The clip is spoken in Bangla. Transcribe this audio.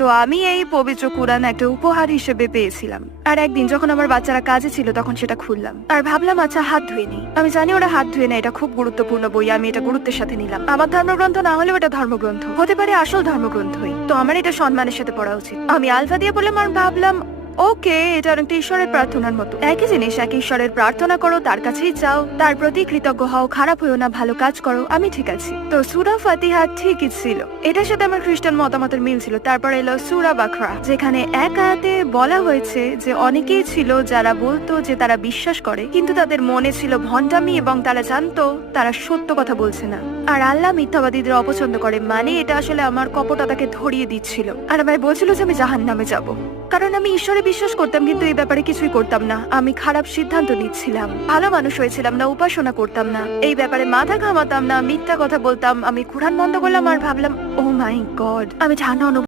তো আমি এই পবিত্র কুরআন একটা উপহার হিসেবে পেয়েছিলাম। আর একদিন যখন আমার বাচ্চারা কাজে ছিল তখন সেটা খুললাম আর ভাবলাম আচ্ছা হাত ধুয়ে নিই। আমি জানি ওরা হাত ধুয়ে না, এটা খুব গুরুত্বপূর্ণ বই, আমি এটা গুরুত্বের সাথে নিলাম। আমার ধর্মগ্রন্থ না হলেও এটা ধর্মগ্রন্থ হতে পারে, আসল ধর্মগ্রন্থই, তো আমার এটা সম্মানের সাথে পড়া উচিত। আমি আলফা দিয়ে বললাম আর ভাবলাম ওকে, এটা অনেকটা ঈশ্বরের প্রার্থনার মতো। একই জিনিস, এক ঈশ্বরের প্রার্থনা করো, তার কাছেই চাও, তার প্রতি কৃতজ্ঞ হও, খারাপ হইও না, ভালো কাজ করো, আমি ঠিক আছি। তো সূরা ফাতিহা ঠিকই ছিল, এটার সাথে আমার খ্রিস্টান মতামতের মিল ছিল। তারপর এলো সূরা বাকরা, যেখানে এক আয়াতে বলা হয়েছে যে অনেকেই ছিল যারা বলতো যে তারা বিশ্বাস করে, কিন্তু তাদের মনে ছিল ভণ্ডামি এবং তারা জানতো তারা সত্য কথা বলছে না। আর আল্লাহ মিথ্যাবাদীদের অপছন্দ করে, মানে এটা আসলে আমার কপটতাকে ধরিয়ে দিচ্ছিল। আর আমায় বলছিল যে আমি জাহান্নামে যাব, কারণ আমি ঈশ্বরে বিশ্বাস করতাম কিন্তু এই ব্যাপারে কিছুই করতাম না। আমি খারাপ সিদ্ধান্ত নিচ্ছিলাম, ভালো মানুষ হয়েছিলাম না, উপাসনা করতাম না, এই ব্যাপারে মাথা ঘামাতাম না, মিথ্যা কথা বলতাম। আমি কুরআন বন্ধ করলাম আর ভাবলাম ও মাই গড, আমি জাহান্নাম